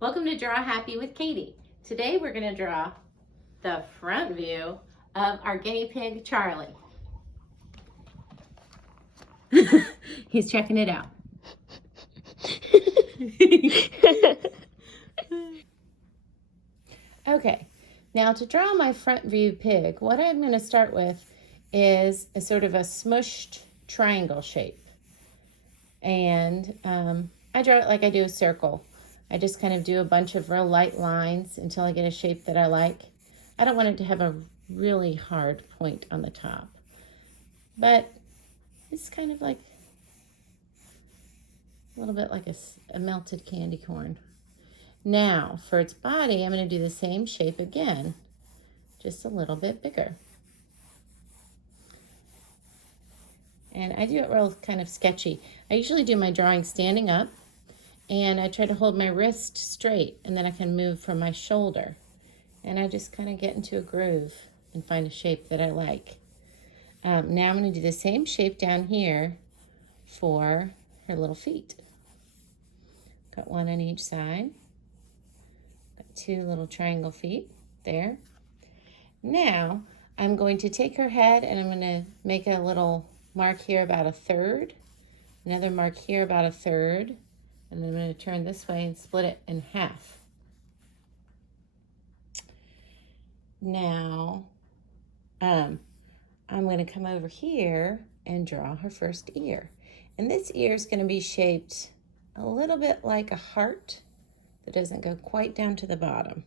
Welcome to Draw Happy with Katie. Today we're going to draw the front view of our guinea pig, Charlie. He's checking it out. Okay, now to draw my front view pig, what I'm going to start with is a sort of a smushed triangle shape. And I draw it like I do a circle. I just kind of do a bunch of real light lines until I get a shape that I like. I don't want it to have a really hard point on the top, but it's kind of like a little bit like a melted candy corn. Now for its body, I'm going to do the same shape again, just a little bit bigger. And I do it real kind of sketchy. I usually do my drawing standing up, and I try to hold my wrist straight, and then I can move from my shoulder. And I just kind of get into a groove and find a shape that I like. Now I'm going to do the same shape down here for her little feet. Got one on each side. Got two little triangle feet there. Now I'm going to take her head and I'm going to make a little mark here about a third. Another mark here about a third. And then I'm going to turn this way and split it in half. Now, I'm going to come over here and draw her first ear. And this ear is going to be shaped a little bit like a heart that doesn't go quite down to the bottom.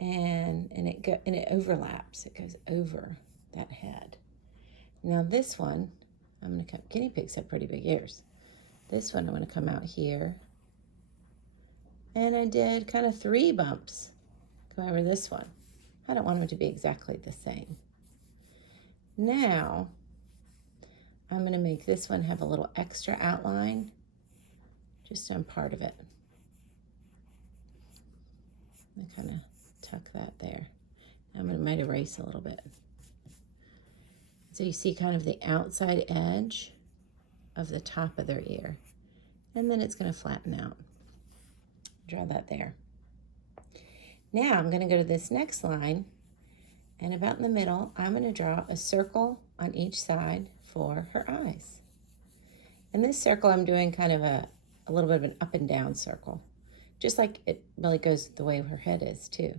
And it overlaps. It goes over that head. Now this one, I'm going to cut. Guinea pigs have pretty big ears. This one I'm going to come out here. And I did kind of 3 bumps. Come over this one. I don't want them to be exactly the same. Now, I'm going to make this one have a little extra outline, just on part of it. I kind of tuck that there. Might erase a little bit. So you see kind of the outside edge of the top of their ear. And then it's going to flatten out. Draw that there. Now I'm going to go to this next line, and about in the middle, I'm going to draw a circle on each side for her eyes. And this circle I'm doing kind of a little bit of an up and down circle, just like it really goes the way her head is too.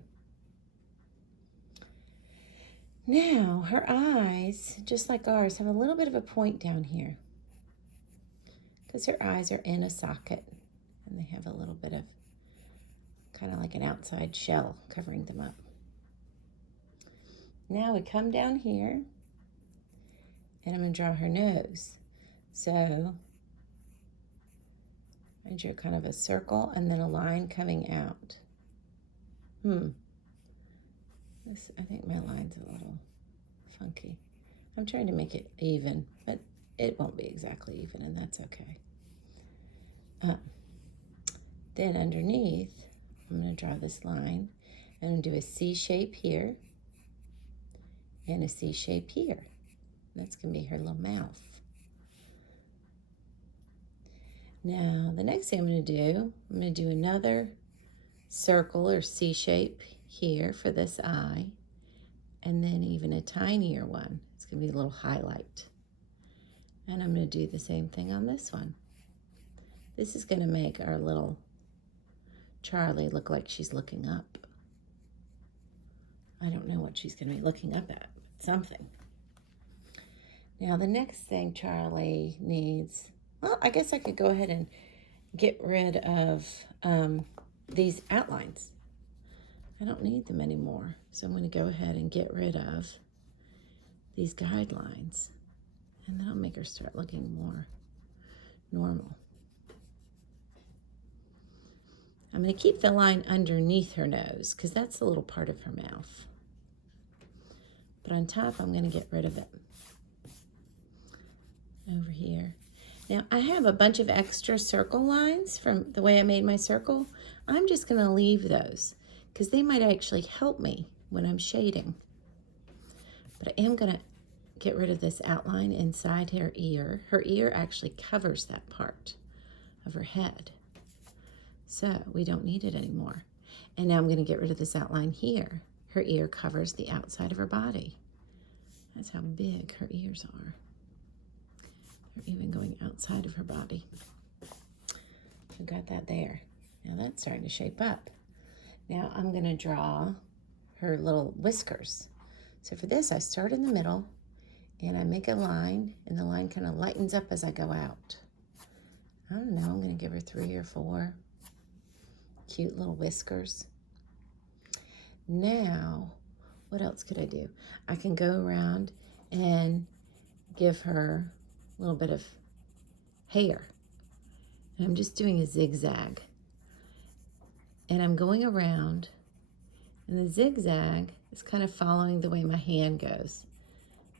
Now her eyes, just like ours, have a little bit of a point down here because her eyes are in a socket and they have a little bit of kind of like an outside shell covering them up. Now we come down here and I'm going to draw her nose. So I drew kind of a circle and then a line coming out. I think my line's a little funky. I'm trying to make it even, but it won't be exactly even, and that's okay. Then underneath, I'm going to draw this line, and I'm going to do a C shape here, and a C shape here. That's going to be her little mouth. Now, the next thing I'm going to do another circle or C shape here for this eye, and then even a tinier one. It's going to be a little highlight. And I'm going to do the same thing on this one. This is going to make our little Charlie look like she's looking up. I don't know what she's going to be looking up at, but something. Now the next thing Charlie needs, well, I guess I could go ahead and get rid of these outlines. I don't need them anymore. So I'm going to go ahead and get rid of these guidelines. And then I'll make her start looking more normal. I'm going to keep the line underneath her nose because that's the little part of her mouth. But on top, I'm going to get rid of it. Over here. Now, I have a bunch of extra circle lines from the way I made my circle. I'm just going to leave those because they might actually help me when I'm shading. But I am going to get rid of this outline inside her ear. Her ear actually covers that part of her head. So we don't need it anymore. And now I'm going to get rid of this outline here. Her ear covers the outside of her body. That's how big her ears are. They're even going outside of her body. So got that there. Now that's starting to shape up. Now I'm going to draw her little whiskers. So for this, I start in the middle and I make a line, and the line kind of lightens up as I go out. I don't know, I'm going to give her 3 or 4 cute little whiskers. Now, what else could I do? I can go around and give her a little bit of hair. And I'm just doing a zigzag. And I'm going around, and the zigzag is kind of following the way my hand goes.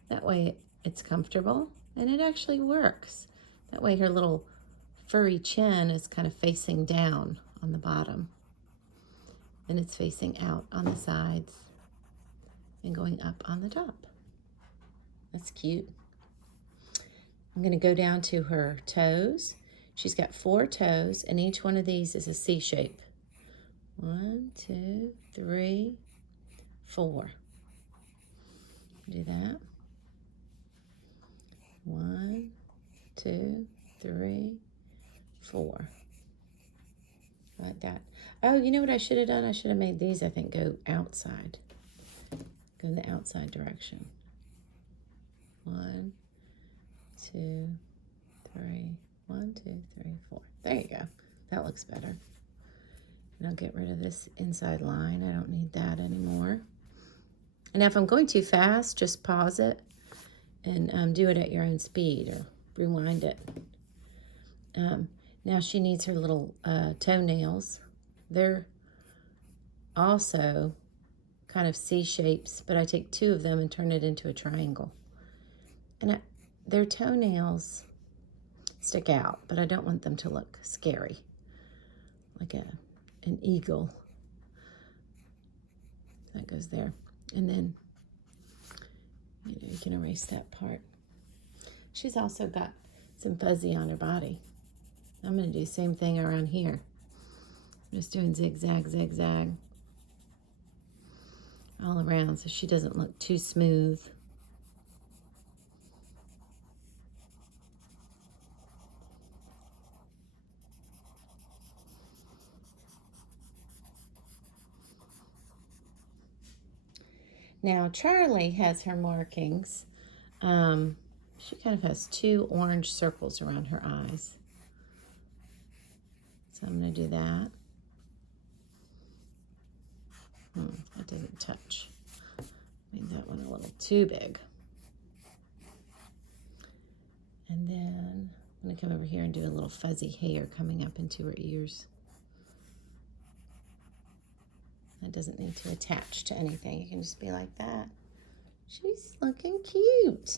That way it's comfortable, and it actually works. That way her little furry chin is kind of facing down on the bottom. And it's facing out on the sides and going up on the top. That's cute. I'm going to go down to her toes. She's got 4 toes, and each one of these is a C shape. 1, 2, 3, 4. Do that. 1, 2, 3, 4. Like that. Oh, you know what I should have done? I should have made these, I think, go outside. Go in the outside direction. 1, 2, 3. 1, 2, 3, 4. There you go. That looks better. And I'll get rid of this inside line. I don't need that anymore. And if I'm going too fast, just pause it and do it at your own speed, or rewind it. Now she needs her little toenails. They're also kind of C shapes, but I take 2 of them and turn it into a triangle. And their toenails stick out, but I don't want them to look scary, like an eagle. That goes there. And then, you can erase that part. She's also got some fuzzy on her body. I'm going to do the same thing around here. I'm just doing zigzag, zigzag all around so she doesn't look too smooth. Now Charlie has her markings. She kind of has 2 orange circles around her eyes. So I'm going to do that. That didn't touch. Made that one a little too big. And then I'm going to come over here and do a little fuzzy hair coming up into her ears. That doesn't need to attach to anything. You can just be like that. She's looking cute.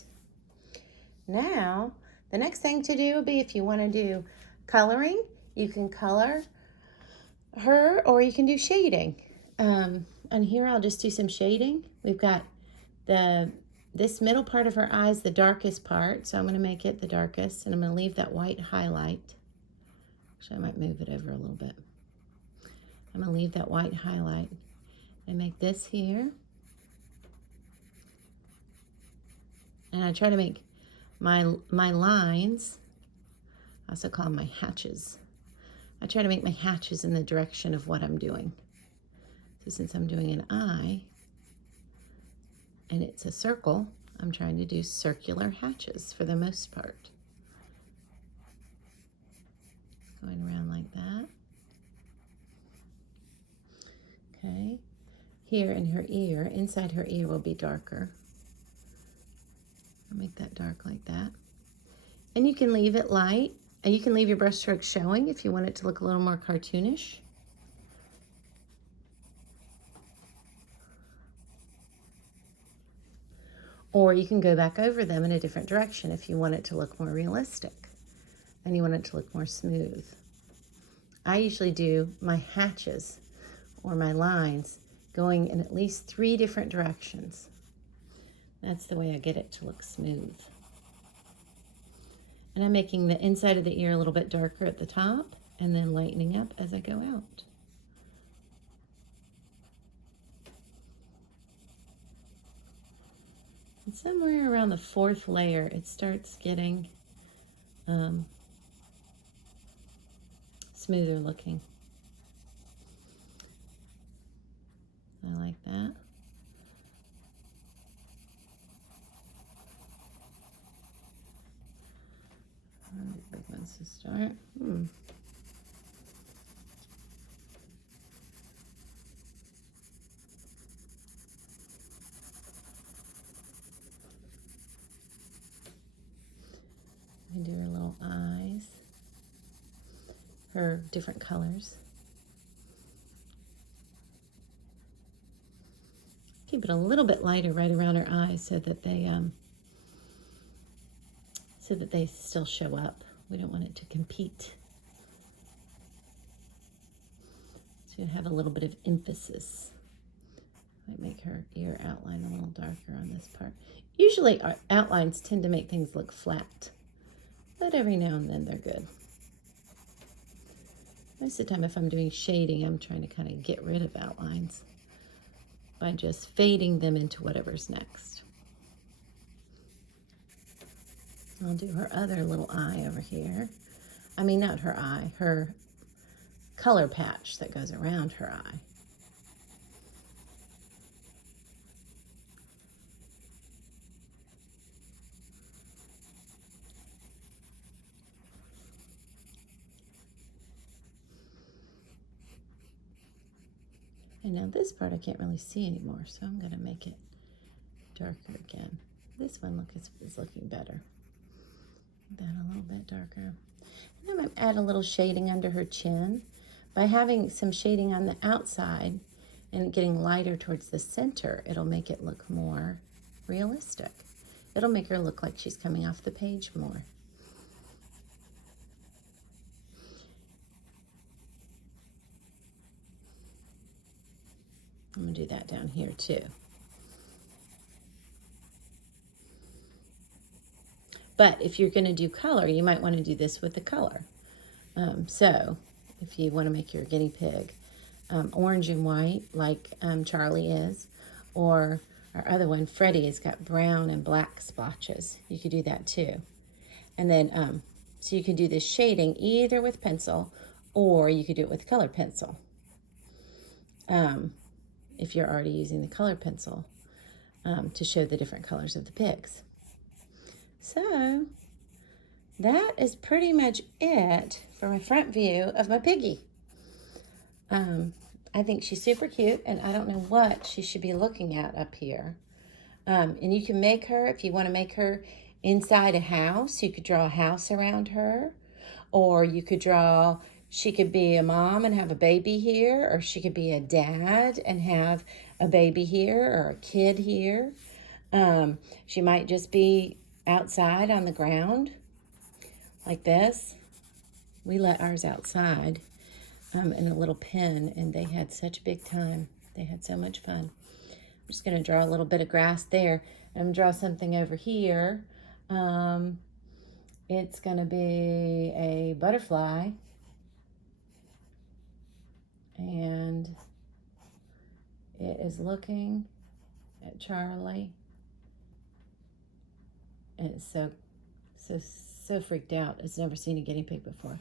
Now, the next thing to do will be, if you want to do coloring, you can color her, or you can do shading. And here I'll just do some shading. We've got this middle part of her eyes, the darkest part, so I'm going to make it the darkest, and I'm going to leave that white highlight. Actually, I might move it over a little bit. I'm going to leave that white highlight and make this here. And I try to make my lines, I also call them my hatches. I try to make my hatches in the direction of what I'm doing. So since I'm doing an eye and it's a circle, I'm trying to do circular hatches for the most part. Going around like that. Okay. Here in her ear, inside her ear will be darker. I'll make that dark like that. And you can leave it light, and you can leave your brush strokes showing if you want it to look a little more cartoonish. Or you can go back over them in a different direction if you want it to look more realistic and you want it to look more smooth. I usually do my hatches or my lines going in at least 3 different directions. That's the way I get it to look smooth. And I'm making the inside of the ear a little bit darker at the top and then lightening up as I go out. And somewhere around the 4th layer, it starts getting smoother looking. I like that. Big ones to start. I do her little eyes, her different colors. Keep it a little bit lighter right around her eyes so that they still show up. We don't want it to compete. So you have a little bit of emphasis. Might make her ear outline a little darker on this part. Usually our outlines tend to make things look flat, but every now and then they're good. Most of the time if I'm doing shading, I'm trying to kind of get rid of outlines by just fading them into whatever's next. I'll do her other little eye over here. I mean, not her eye, her color patch that goes around her eye. And now this part I can't really see anymore, so I'm going to make it darker again. This one is looking better. That a little bit darker. And I'm going to add a little shading under her chin. By having some shading on the outside and getting lighter towards the center, it'll make it look more realistic. It'll make her look like she's coming off the page more. I'm going to do that down here too. But if you're going to do color, you might want to do this with the color. So if you want to make your guinea pig orange and white like Charlie is, or our other one, Freddie, has got brown and black splotches. You could do that too. And then, so you can do this shading either with pencil or you could do it with color pencil. If you're already using the color pencil to show the different colors of the pigs. So that is pretty much it for my front view of my piggy. I think she's super cute, and I don't know what she should be looking at up here. And you can make her, if you want to make her inside a house, you could draw a house around her, or you could draw, she could be a mom and have a baby here, or she could be a dad and have a baby here, or a kid here. She might just be outside on the ground like this. We let ours outside in a little pen, and they had such a big time. They had so much fun. I'm just going to draw a little bit of grass there. I'm going to draw something over here. It's going to be a butterfly. And it is looking at Charlie. And it's so freaked out. It's never seen a guinea pig before.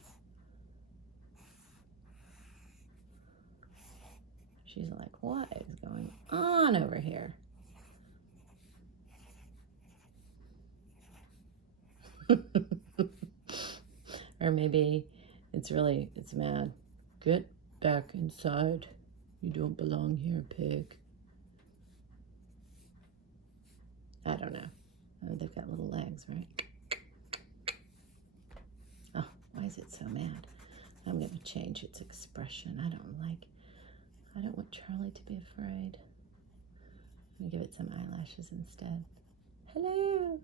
She's like, what is going on over here? Or maybe it's mad. Get back inside. You don't belong here, pig. I don't know. Oh, they've got little legs, right? Oh, why is it so mad? I'm going to change its expression. I don't want Charlie to be afraid. I'm going to give it some eyelashes instead. Hello.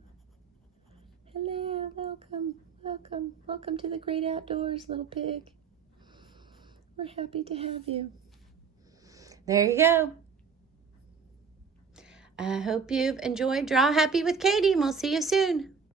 Hello, welcome, welcome, welcome to the great outdoors, little pig. We're happy to have you. There you go. I hope you've enjoyed Draw Happy with Katie, and we'll see you soon.